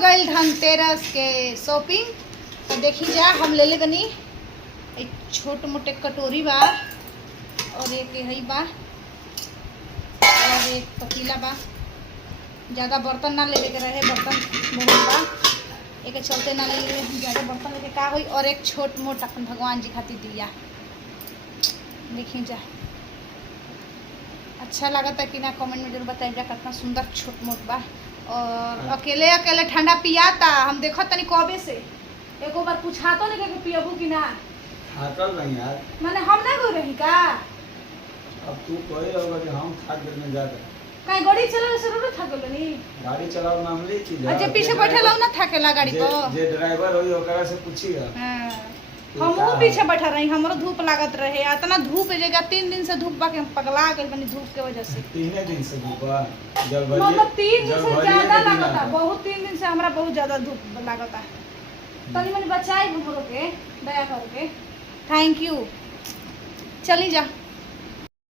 गई धनतेरस के शॉपिंग। तो देखी जा हम ले ले तनी एक छोट मोटे कटोरी बा और एक हई बा और एक पतीला बा। ज़्यादा बर्तन ना लेवे के रहे, बर्तन बहुत बा एक चलते ना ले ज़्यादा बर्तन लेके का हुई। और एक छोट मोट अपन भगवान जी खातिर दिया। देखी जा अच्छा लगता है कि ना, कमेंट में जरूर बताइएगा कितना सुंदर छोट मोट बा। और अकेले अकेले ठंडा पियाता हम देखो तनी कबे से एको बार पूछा तो नहीं कि पियबू कि ना। थाकल नहीं यार, माने हम ना गो रही का। अब तू कहे होगा कि हम थाक गए में ज्यादा काई गाड़ी चलावे से रो थकल नहीं। गाड़ी चलाओ मामूली चीज है। अच्छा पीछे बैठे लो ना थकेला गाड़ी पर। जे ड्राइवर होई ओकरा से पूछिएगा। हां हमहू पीछे बैठा रही, हमरो धूप लागत रहे। इतना धूप जगह 3 दिन से धूप बाके हम पगला गइल बनी धूप के वजह से। 3 दिन से धूप बा जब मतलब 3 दिन से ज्यादा लागता बहुत। 3 दिन से हमरा बहुत ज्यादा धूप लागता। तनी मनी बचाई हमरो के दया करके। Thank you. चली जा।